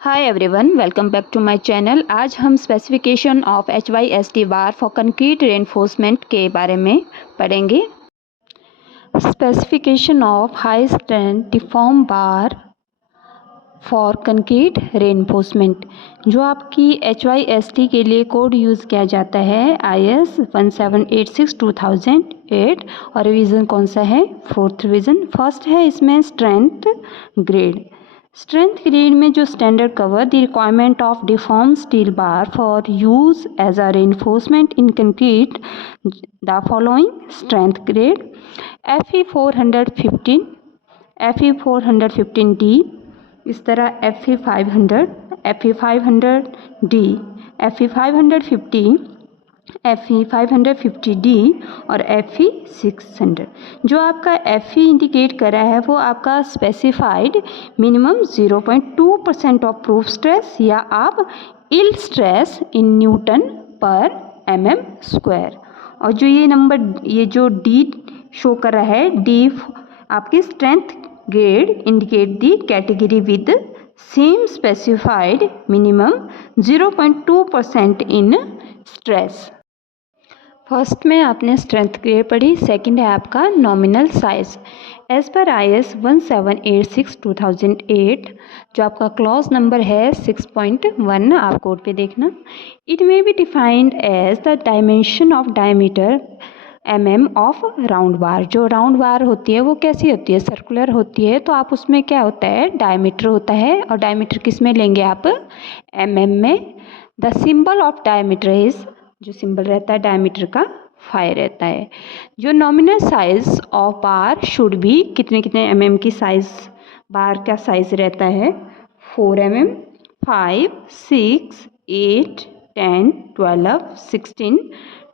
Hi everyone, welcome back to my channel. आज हम specification of HYSD bar for concrete reinforcement के बारे में पढ़ेंगे। Specification of high strength deform bar for concrete reinforcement. जो आपकी HYSD के लिए कोड यूज़ किया जाता है IS 1786/2008 और रिवीजन कौन सा है? 4th revision. फर्स्ट है इसमें स्ट्रेंथ ग्रेड। स्ट्रेंथ ग्रेड में जो standard cover the requirement of deform steel bar for use as a reinforcement in concrete the following strength grade FE 415, FE 415D, इस तरह FE 500, FE 500D, FE 550, FE 550D और FE 600। जो आपका FE indicate कर रहा है वो आपका specified minimum 0.2% of proof stress या आप इल्ड स्ट्रेस इन न्यूटन पर mm²। और जो ये नंबर, ये जो D शो कर रहा है, D आपकी strength grade indicate the category with same specified minimum 0.2% in stress. First में आपने स्ट्रेंथ ग्रेड पढ़ी, सेकंड है आपका nominal size. As per IS 1786/2008 जो आपका क्लॉज नंबर है 6.1, आप कोड पे देखना। It may be defined as the dimension of diameter mm of round bar. जो राउंड बार होती है वो कैसी होती है? सर्कुलर होती है, तो आप उसमें क्या होता है? डायमीटर होता है। और डायमीटर किस में लेंगे आप? mm में। The symbol of diameter is, जो सिंबल रहता है डायमीटर का, फाई रहता है। जो nominal size of bar should भी कितने कितने mm की साइज, बार का साइज रहता है? 4 mm, 5, 6, 8, 10, 12, 16,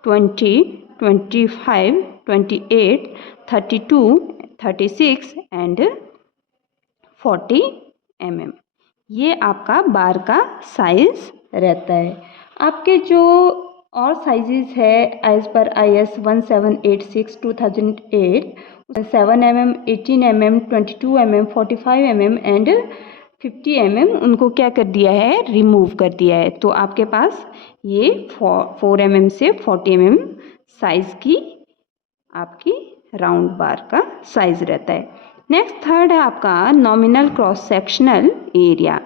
20, 25, 28, 32, 36 एंड 40 mm। ये आपका बार का साइज रहता है। आपके जो और साइजेस है as per IS 1786/2008, 7 mm, 18 mm, 22 mm, 45 mm and 50 mm उनको क्या कर दिया है? रिमूव कर दिया है। तो आपके पास ये 4 mm से 40 mm साइज की आपकी राउंड बार का साइज रहता है। नेक्स्ट थर्ड है आपका nominal cross sectional area.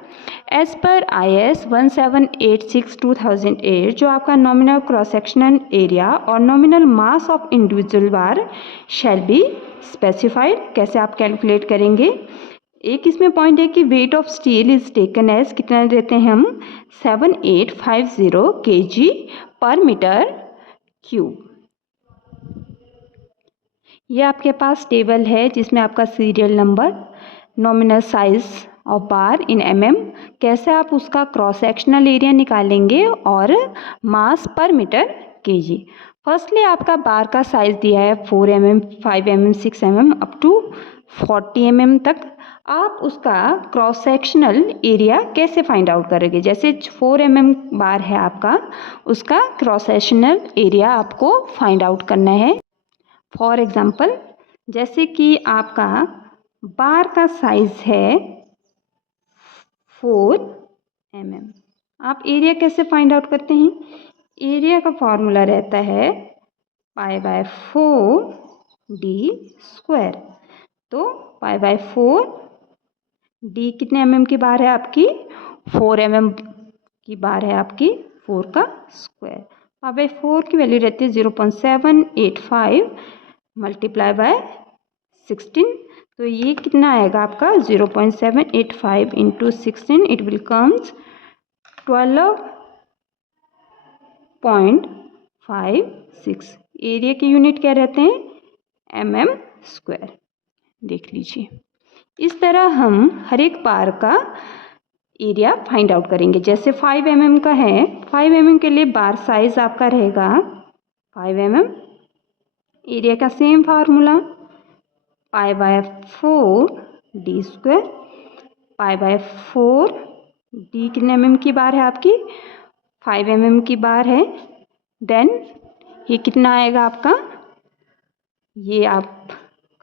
As per IS 1786/2008 जो आपका नॉमिनल क्रॉस सेक्शनल एरिया और nominal mass of individual bar shall be specified. कैसे आप कैलकुलेट करेंगे? एक इसमें पॉइंट है कि weight of steel is taken as, कितना देते हैं हम? 7850 kg/m³। ये आपके पास टेबल है जिसमें आपका serial number, nominal size of bar in mm, कैसे आप उसका क्रॉस सेक्शनल एरिया निकालेंगे और मास पर मीटर kg। फर्स्टली आपका बार का साइज दिया है 4 mm, 5 mm, 6 mm up to 40 mm तक। आप उसका क्रॉस सेक्शनल एरिया कैसे फाइंड आउट करोगे? जैसे 4 mm बार है आपका, उसका क्रॉस सेक्शनल एरिया आपको फाइंड आउट करना है। फॉर एग्जाम्पल, जैसे कि आपका बार का साइज है 4 mm, आप एरिया कैसे फाइंड आउट करते हैं? एरिया का फॉर्मूला रहता है π/4d²। तो π/4d कितने mm की बार है आपकी? 4 mm की बार है आपकी, 4 का स्क्वायर। π/4 की वैल्यू रहती है 0.785 मल्टीप्लाई बाय 16। तो ये कितना आएगा आपका? 0.785 into 16, it will comes 12.56। Area की यूनिट क्या रहते हैं? mm²। देख लीजिए, इस तरह हम हर एक बार का एरिया फाइंड आउट करेंगे। जैसे 5 mm का है, 5 mm के लिए बार साइज आपका रहेगा 5 mm। एरिया का सेम फार्मूला π/4d²। π/4d कितने mm की बार है आपकी? 5 mm की बार है। देन ये कितना आएगा आपका? ये आप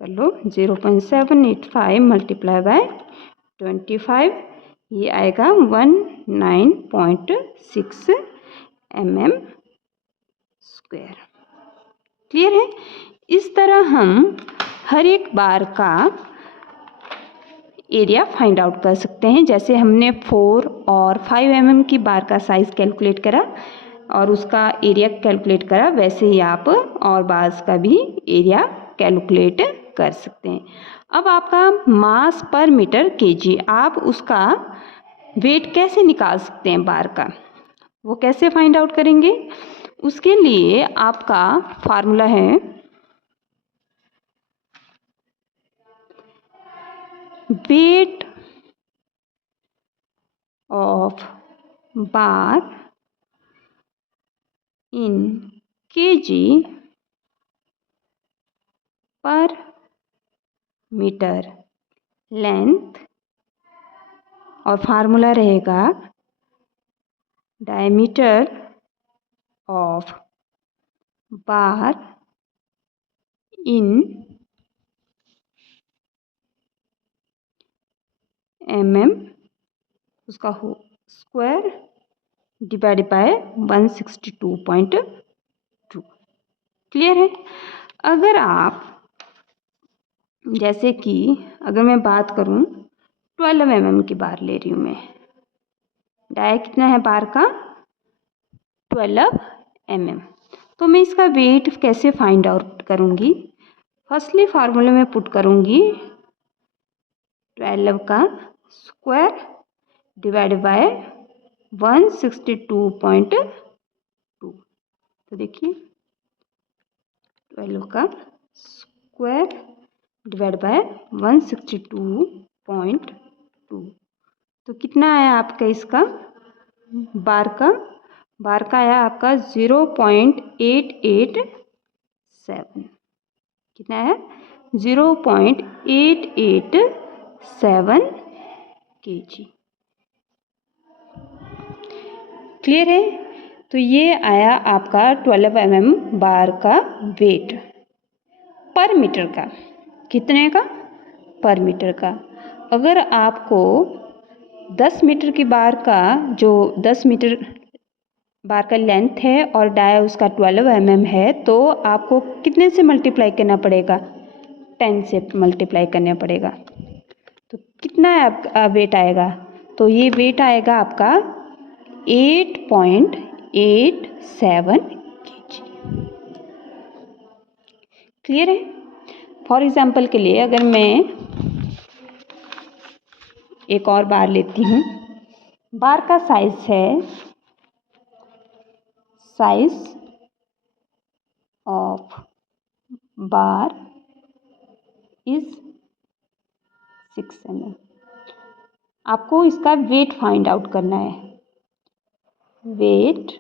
कर लो 0.785 मल्टीप्लाई बाय 25। ये आएगा 19.6 mm स्क्वायर। क्लियर है? इस तरह हम हर एक बार का एरिया फाइंड आउट कर सकते हैं। जैसे हमने 4 और 5 mm की बार का साइज़ कैलकुलेट करा और उसका एरिया कैलकुलेट करा, वैसे ही आप और बार्स का भी एरिया कैलकुलेट कर सकते हैं। अब आपका मास पर मीटर केजी, आप उसका वेट कैसे निकाल सकते हैं बार का, वो कैसे फाइंड आउट करेंगे? उसके लिए आपका फार्मूला है wait of bar in KG पर मीटर लेंथ, और फार्मूला रहेगा diameter of bar in mm, उसका हो स्क्वायर डिवाइड बाय 162.2। क्लियर है? अगर आप जैसे कि अगर मैं बात करूं 12 mm की बार ले रही हूँ मैं, डाया कितना है बार का? 12 mm। तो मैं इसका वेट कैसे फाइंड आउट करूँगी? फर्स्टली फार्मूले में पुट करूँगी 12 का स्क्वायर डिवाइड बाय 162.2। तो देखिए 12 का स्क्वायर डिवाइड बाय 162.2, तो कितना आया आपका इसका बार का? बार का आया आपका 0.887। कितना है? 0.887 kg। क्लियर है? तो ये आया आपका 12 mm बार का वेट पर मीटर का। कितने का? पर मीटर का। अगर आपको 10 मीटर की बार का, जो 10 मीटर बार का लेंथ है और डाया उसका 12 mm है, तो आपको कितने से मल्टीप्लाई करना पड़ेगा? 10 से मल्टीप्लाई करना पड़ेगा। तो कितना आपका वेट आएगा? तो ये वेट आएगा आपका 8.87 kg। क्लियर है? फॉर एग्जाम्पल के लिए अगर मैं एक और बार लेती हूँ, बार का साइज है, size of bar is 6 mm। आपको इसका वेट फाइंड आउट करना है। Wait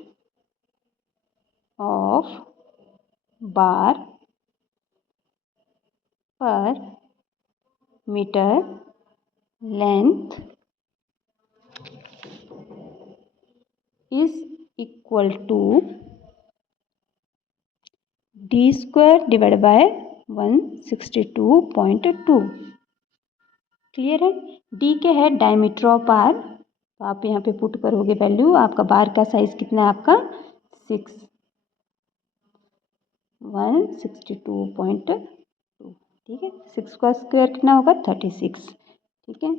of bar per metre length is equal to D square divide by 162.2। Clear है? डी के है डायमीटर ऑफ बार, तो आप यहाँ पे पुट करोगे वैल्यू। आपका बार का साइज कितना है आपका? 162.2। ठीक है? 6 का स्क्वायर कितना होगा? 36। ठीक है?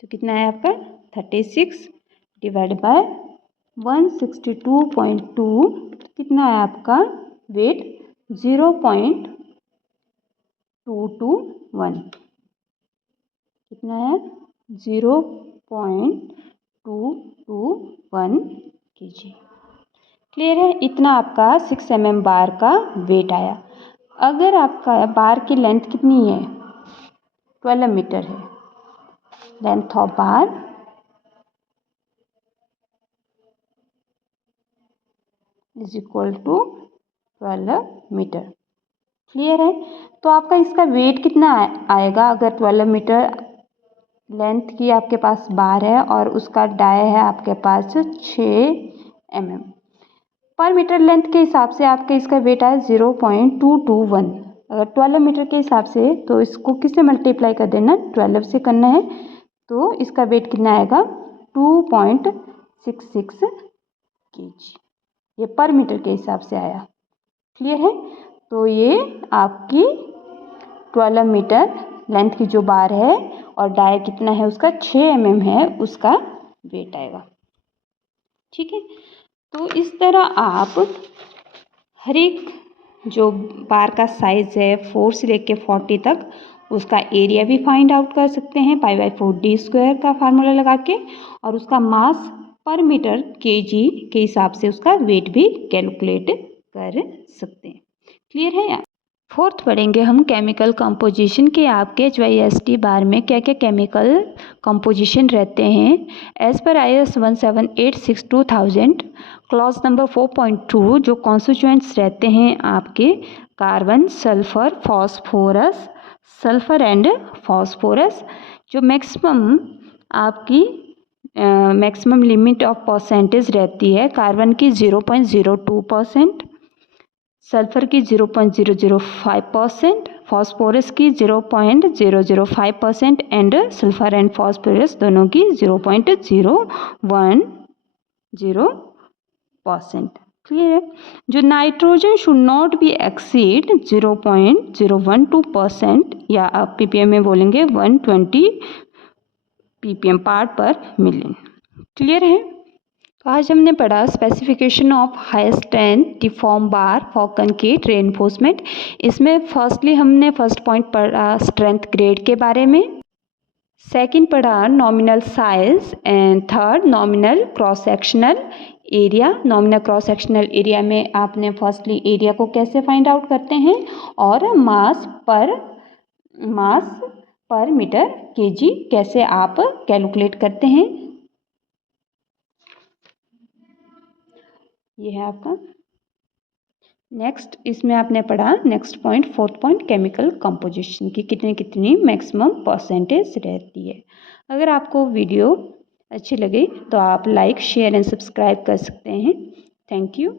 तो कितना है आपका? 36 डिवाइड बाय 162.2। कितना है आपका वेट? 0.221। कितना है? 0.221 kg। क्लियर है? इतना आपका 6 mm बार का वेट आया। अगर आपका बार की लेंथ कितनी है? 12 मीटर है। Length of bar is equal to 12 metre. Clear है? तो आपका इसका वेट कितना आएगा? अगर 12 मीटर लेंथ की आपके पास बार है और उसका डाया है आपके पास 6 mm, पर मीटर लेंथ के हिसाब से आपके इसका वेट आया 0.221। अगर 12 मीटर के हिसाब से, तो इसको किससे मल्टीप्लाई कर देना? 12 से करना है। तो इसका वेट कितना आएगा 2.66 kg, ये पर मीटर के हिसाब से आया। क्लियर है। तो ये आपकी 12 मीटर लेंथ की जो बार है और डायर कितना है उसका 6 mm है, उसका वेट आएगा। ठीक है। तो इस तरह आप हर एक जो बार का साइज़ है 4 से लेके 40 तक, उसका एरिया भी फाइंड आउट कर सकते हैं π/4d² का फार्मूला लगा के, और उसका मास पर मीटर kg के हिसाब से उसका वेट भी कैलकुलेट कर सकते हैं। क्लियर है। फोर्थ पढ़ेंगे हम केमिकल कंपोजिशन के आपके HYST बार में क्या क्या केमिकल कंपोजिशन रहते हैं। As per IS 1786/2000 clause number 4.2 जो कॉन्स्टिट्यूएंट्स रहते हैं आपके carbon, sulphur, phosphorus, sulphur and phosphorus, जो मैक्सिमम आपकी मैक्सिमम लिमिट ऑफ परसेंटेज रहती है कार्बन की 0.02%, सल्फर की 0.005%, फॉस्फोरस की 0.005% एंड सल्फर एंड फॉस्फोरस दोनों की 0.010%। क्लियर है। जो nitrogen should not be exceed 0.012% या आप ppm में बोलेंगे 120 ppm पार्ट पर मिलियन। क्लियर है। तो आज हमने पढ़ा specification of high strength deform bar for concrete reinforcement. इसमें फर्स्टली हमने फर्स्ट पॉइंट पढ़ा स्ट्रेंथ ग्रेड के बारे में, सेकंड पढ़ा nominal size and third nominal cross sectional area. Nominal cross sectional area में आपने फर्स्टली एरिया को कैसे फाइंड आउट करते हैं और मास पर मीटर केजी कैसे आप कैलकुलेट करते हैं। ये है आपका नेक्स्ट। इसमें आपने पढ़ा next point fourth point chemical composition की कितनी मैक्सिमम परसेंटेज रहती है। अगर आपको वीडियो अच्छी लगे तो आप लाइक शेयर एंड सब्सक्राइब कर सकते हैं। Thank you.